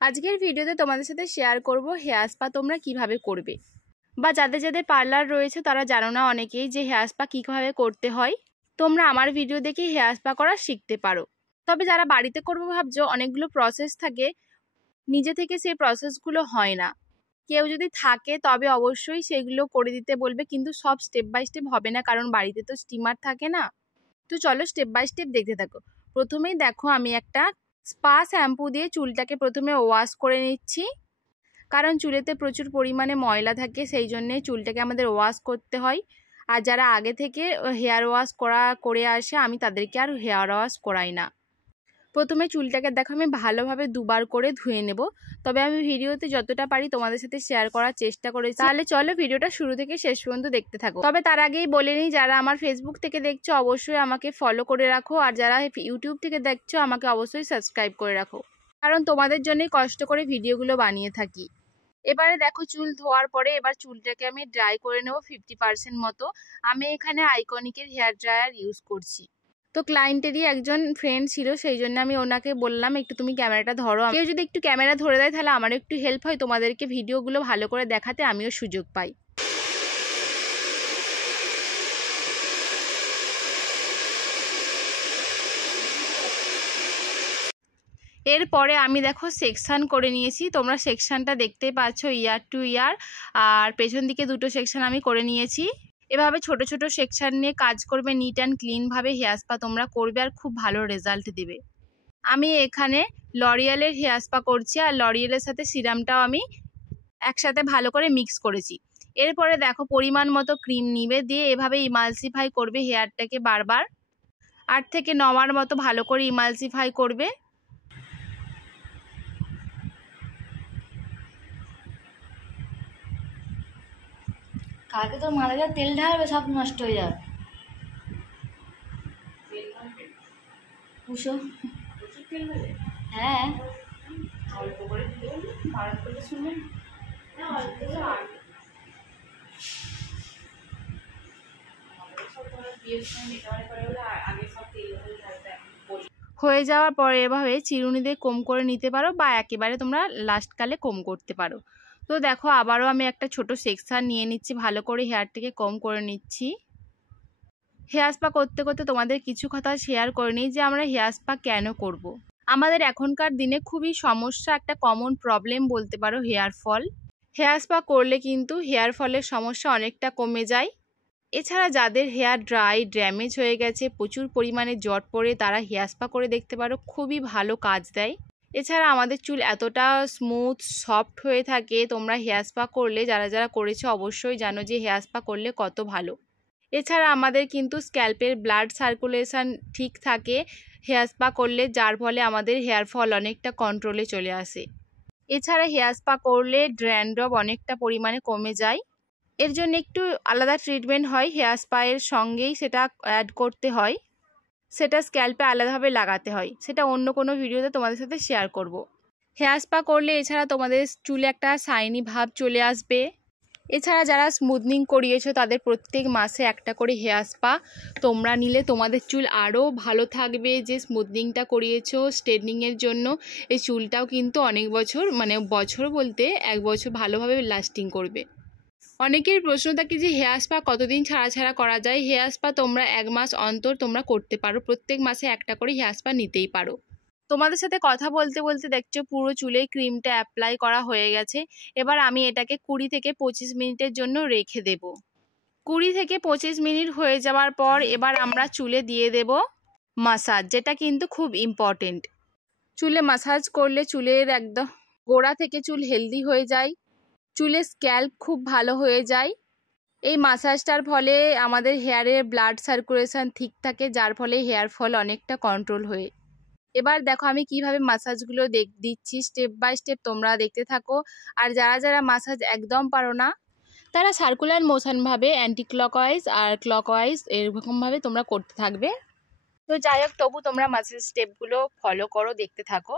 আজকের ভিডিওতে তোমাদের সাথে শেয়ার করব হেয়ার স্পা তোমরা কিভাবে করবে, বা যাদের যাদের পার্লার রয়েছে তারা জানো না অনেকেই যে হেয়ার স্পা কীভাবে করতে হয়। তোমরা আমার ভিডিও দেখে হেয়ার স্পা করা শিখতে পারো। তবে যারা বাড়িতে করবো ভাবছো, অনেকগুলো প্রসেস থাকে, নিজে থেকে সেই প্রসেসগুলো হয় না। কেউ যদি থাকে তবে অবশ্যই সেগুলো করে দিতে বলবে, কিন্তু সব স্টেপ বাই স্টেপ হবে না, কারণ বাড়িতে তো স্টিমার থাকে না। তো চলো স্টেপ বাই স্টেপ দেখতে থাকো। প্রথমেই দেখো আমি একটা স্পা শ্যাম্পু দিয়ে চুলটাকে প্রথমে ওয়াশ করে নিচ্ছি, কারণ চুলেতে প্রচুর পরিমাণে ময়লা থাকে, সেই জন্যে চুলটাকে আমাদের ওয়াশ করতে হয়। আর যারা আগে থেকে হেয়ার ওয়াশ করে আসে, আমি তাদেরকে আর হেয়ার ওয়াশ করাই না। প্রথমে চুলটাকে দেখো আমি ভালোভাবে দুবার করে ধুয়ে নেব। তবে আমি ভিডিওতে যতটা পারি তোমাদের সাথে শেয়ার করার চেষ্টা করেছি। তাহলে চলো ভিডিওটা শুরু থেকে শেষ পর্যন্ত দেখতে থাকো। তবে তার আগেই বলে নিই, যারা আমার ফেসবুক থেকে দেখছো অবশ্যই আমাকে ফলো করে রাখো, আর যারা ইউটিউব থেকে দেখছো আমাকে অবশ্যই সাবস্ক্রাইব করে রাখো, কারণ তোমাদের জন্যই কষ্ট করে ভিডিওগুলো বানিয়ে থাকি। এবারে দেখো চুল ধোয়ার পরে এবার চুলটাকে আমি ড্রাই করে নেব 50% মতো। আমি এখানে আইকনিকের হেয়ার ড্রায়ার ইউজ করছি। তো ক্লায়েন্টেরই একজন ফ্রেন্ড ছিল, সেই জন্য আমি ওনাকে বললাম একটু তুমি ক্যামেরাটা ধরো। কেউ যদি একটু ক্যামেরা ধরে দেয় তাহলে আমার একটু হেল্প হয়, তোমাদেরকে ভিডিওগুলো ভালো করে দেখাতে আমিও সুযোগ পাই। এরপরে আমি দেখো সেকশান করে নিয়েছি, তোমরা সেকশানটা দেখতেই পাচ্ছ, ইয়ার টু ইয়ার, আর পেছন দিকে দুটো সেকশান আমি করে নিয়েছি। এভাবে ছোট ছোট সেকশান নিয়ে কাজ করবে, নিট অ্যান্ড ক্লিনভাবে হেয়ার স্পা তোমরা করবে আর খুব ভালো রেজাল্ট দেবে। আমি এখানে লরিয়ালের হেয়ার স্পা করছি, আর লরিয়ালের সাথে সিরামটাও আমি একসাথে ভালো করে মিক্স করেছি। এরপরে দেখো পরিমাণ মতো ক্রিম নিবে, দিয়ে এভাবে ইমালসিফাই করবে হেয়ারটাকে বারবার 8 থেকে 9 মতো ভালো করে ইমালসিফাই করবে। কালকে তো মাথায় তেল ঢালবে, সব নষ্ট হয়ে যাবে। পুষো হ্যাঁ, অল্প করে বারণ করলে শুনবেন না, অল্প হয়ে যাওয়ার পরে এভাবে চিরুনি দিয়ে কম করে নিতে পারো, বা একেবারে তোমরা লাস্টকালে কম করতে পারো। তো দেখো আবারও আমি একটা ছোট সেকশন নিয়ে নিচ্ছি, ভালো করে হেয়ারটাকে কম করে নিচ্ছি। হেয়ার স্পা করতে করতে তোমাদের কিছু কথা শেয়ার করে নিই যে আমরা হেয়ার স্পা কেন করব। আমাদের এখনকার দিনে খুবই সমস্যা, একটা কমন প্রবলেম বলতে পারো হেয়ার ফল। হেয়ার স্পা করলে কিন্তু হেয়ার ফলের সমস্যা অনেকটা কমে যায়। এছাড়া যাদের হেয়ার ড্যামেজ হয়ে গেছে, প্রচুর পরিমাণে জট পড়ে, তারা হেয়ার স্পা করে দেখতে পারো, খুবই ভালো কাজ দেয়। এছাড়া আমাদের চুল এতটা স্মুথ সফট হয়ে থাকে, তোমরা হেয়ার স্পা করলে যারা যারা করেছো অবশ্যই জানো যে হেয়ার স্পা করলে কত ভালো। এছাড়া আমাদের কিন্তু স্ক্যাল্পের ব্লাড সার্কুলেশন ঠিক থাকে হেয়ার স্পা করলে, যার ফলে আমাদের হেয়ার ফল অনেকটা কন্ট্রোলে চলে আসে। এছাড়া হেয়ার স্পা করলে ড্র্যান্ড্রফ অনেকটা পরিমাণে কমে যায়। এর জন্য একটু আলাদা ট্রিটমেন্ট হয়, হেয়ার স্পায়ের সঙ্গেই সেটা অ্যাড করতে হয়, সেটা স্ক্যাল্পে আলাদাভাবে লাগাতে হয়, সেটা অন্য কোনো ভিডিওতে তোমাদের সাথে শেয়ার করব। হেয়ার স্পা করলে এছাড়া তোমাদের চুলে একটা শাইনি ভাব চলে আসবে। এছাড়া যারা স্মুথনিং করিয়েছো তাদের প্রত্যেক মাসে একটা করে হেয়ার স্পা তোমরা নিলে তোমাদের চুল আরও ভালো থাকবে। যে স্মুথনিংটা করিয়েছো স্ট্রেটনিংয়ের জন্য, এই চুলটাও কিন্তু অনেক বছর, মানে বছর বলতে 1 বছর ভালোভাবে লাস্টিং করবে। অনেকের প্রশ্ন থাকে যে হেয়ার স্পা কতদিন ছাড়া ছাড়া করা যায়। হেয়ার স্পা তোমরা 1 মাস অন্তর তোমরা করতে পারো, প্রত্যেক মাসে একটা করে হেয়ার স্পা নিতেই পারো। তোমাদের সাথে কথা বলতে বলতে দেখছো পুরো চুলে ক্রিমটা অ্যাপ্লাই করা হয়ে গেছে। এবার আমি এটাকে 20 থেকে 25 মিনিটের জন্য রেখে দেব। 20 থেকে 25 মিনিট হয়ে যাওয়ার পর এবার আমরা চুলে দিয়ে দেব মাসাজ, যেটা কিন্তু খুব ইম্পর্টেন্ট। চুলে মাসাজ করলে চুলের একদম গোড়া থেকে চুল হেলদি হয়ে যায়, চুলের স্ক্যাল্প খুব ভালো হয়ে যায়। এই মাসাজটার ফলে আমাদের হেয়ারের ব্লাড সার্কুলেশন ঠিক থাকে, যার ফলে হেয়ার ফল অনেকটা কন্ট্রোল হয়ে। এবার দেখো আমি কিভাবে মাসাজগুলো দিচ্ছি স্টেপ বাই স্টেপ, তোমরা দেখতে থাকো। আর যারা যারা মাসাজ একদম পারো না তারা সার্কুলার মোশনভাবে অ্যান্টি ক্লকওয়াইজ আর ক্লকওয়াইজ এরকমভাবে তোমরা করতে থাকবে। তো যাই হোক, তবু তোমরা মাসাজ স্টেপগুলো ফলো করো, দেখতে থাকো।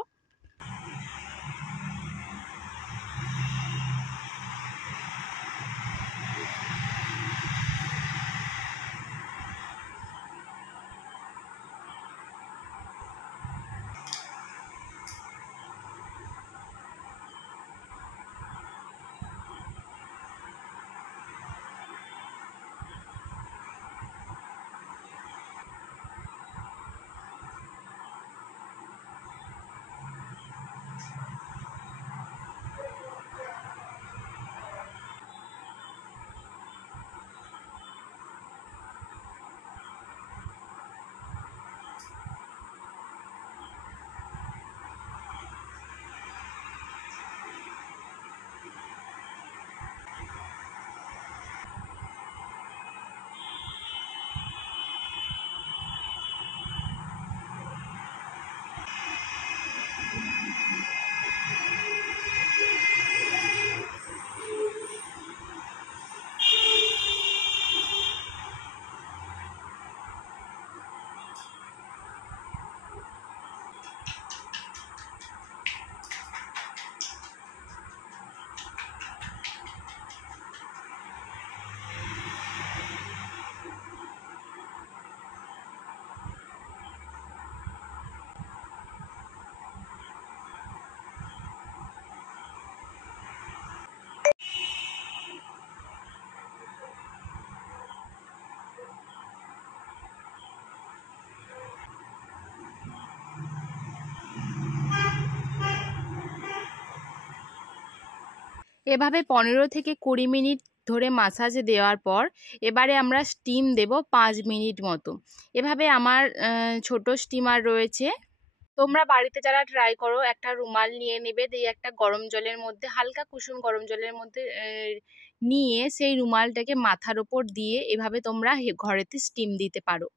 এভাবে 15 থেকে 20 মিনিট ধরে মাসাজ দেওয়ার পর এবারে আমরা স্টিম দেব 5 মিনিট মতো। এভাবে আমার ছোট স্টিমার রয়েছে। তোমরা বাড়িতে যারা ট্রাই করো, একটা রুমাল নিয়ে নেবে, দিয়ে একটা গরম জলের মধ্যে, হালকা কুসুম গরম জলের মধ্যে নিয়ে সেই রুমালটাকে মাথার ওপর দিয়ে এভাবে তোমরা ঘরেতে স্টিম দিতে পারো।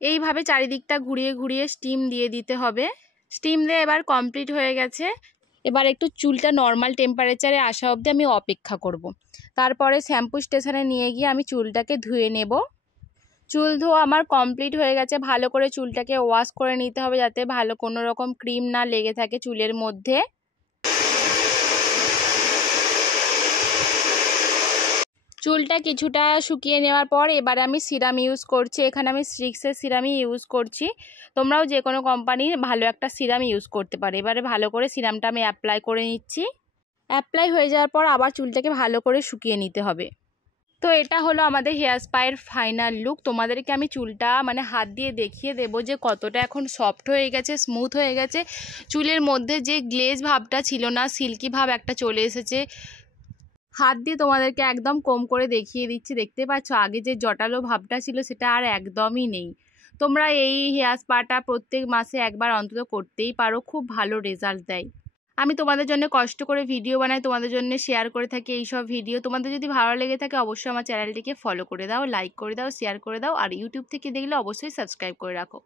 এইভাবে চারিদিকটা ঘুরিয়ে ঘুরিয়ে স্টিম দিয়ে দিতে হবে। স্টিম দিয়ে এবার কমপ্লিট হয়ে গেছে। এবার একটু চুলটা নর্মাল টেম্পারেচারে আসা অবধি আমি অপেক্ষা করব। তারপরে শ্যাম্পু স্টেশনে নিয়ে গিয়ে আমি চুলটাকে ধুয়ে নেব। চুল ধোয়া আমার কমপ্লিট হয়ে গেছে। ভালো করে চুলটাকে ওয়াশ করে নিতে হবে যাতে ভালো কোনো রকম ক্রিম না লেগে থাকে চুলের মধ্যে। চুলটা কিছুটা শুকিয়ে নেওয়ার পর এবারে আমি সিরাম ইউজ করছি। এখানে আমি স্ট্রিক্সের সিরামই ইউজ করছি। তোমরাও যে কোনো কোম্পানির ভালো একটা সিরাম ইউজ করতে পারো। এবারে ভালো করে সিরামটা আমি অ্যাপ্লাই করে নিচ্ছি। অ্যাপ্লাই হয়ে যাওয়ার পর আবার চুলটাকে ভালো করে শুকিয়ে নিতে হবে। তো এটা হলো আমাদের হেয়ার স্পায়ের ফাইনাল লুক। তোমাদেরকে আমি চুলটা হাত দিয়ে দেখিয়ে দেবো যে কতটা এখন সফট হয়ে গেছে, স্মুথ হয়ে গেছে। চুলের মধ্যে যে গ্লেজ ভাবটা ছিল না, সিল্কি ভাব একটা চলে এসেছে। হাত দিয়ে তোমাদেরকে একদম কম করে দেখিয়ে দিচ্ছি। দেখতে পাচ্ছ আগে যে জটালো ভাবটা ছিল সেটা আর একদমই নেই। তোমরা এই হেয়ার স্পাটা প্রত্যেক মাসে একবার অন্তত করতেই পারো, খুব ভালো রেজাল্ট দেয়। আমি তোমাদের জন্য কষ্ট করে ভিডিও বানাই, তোমাদের জন্য শেয়ার করে থাকি এই সব ভিডিও। তোমাদের যদি ভালো লেগে থাকে অবশ্যই আমার চ্যানেলটিকে ফলো করে দাও, লাইক করে দাও, শেয়ার করে দাও, আর ইউটিউব থেকে দেখলে অবশ্যই সাবস্ক্রাইব করে রাখো।